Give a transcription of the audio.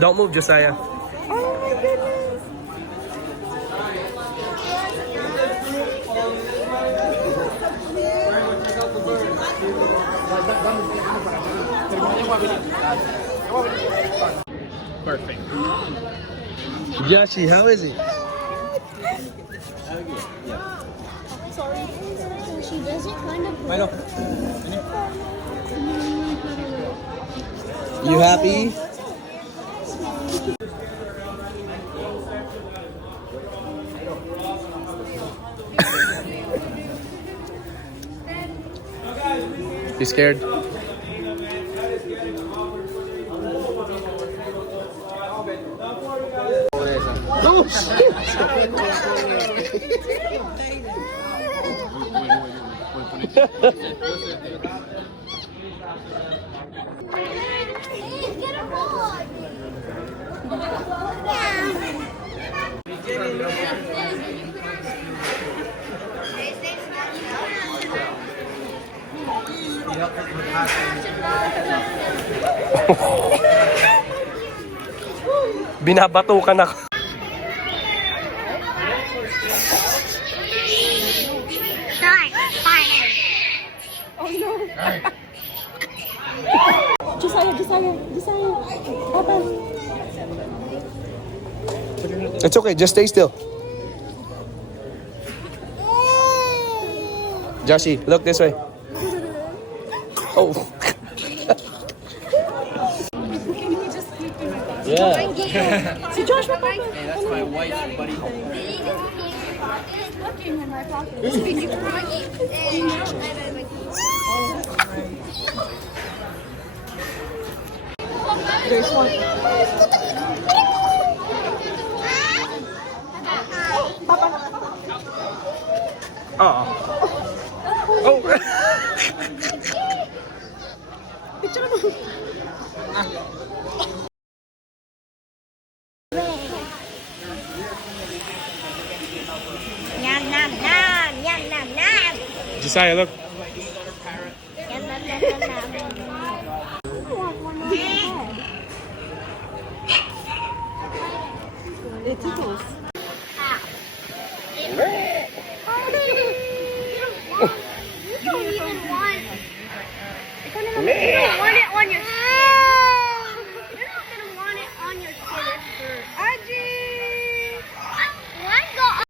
Don't move, Josiah. Oh my goodness. Perfect. Yoshi, how is he? Sorry. She does it kind of. I know. You happy? You scared? Oh shit! Binabatukan ako. Oh no. Josiah. Papa. It's okay, just stay still. Joshi, look this way. Oh. Yeah. See Josh, my Papa. Hey, that's my wife, buddy. Looking in my pocket. There's one. Oh. Oh. Picture mo. Josiah, look. Yum, yum, yum, yum, yum.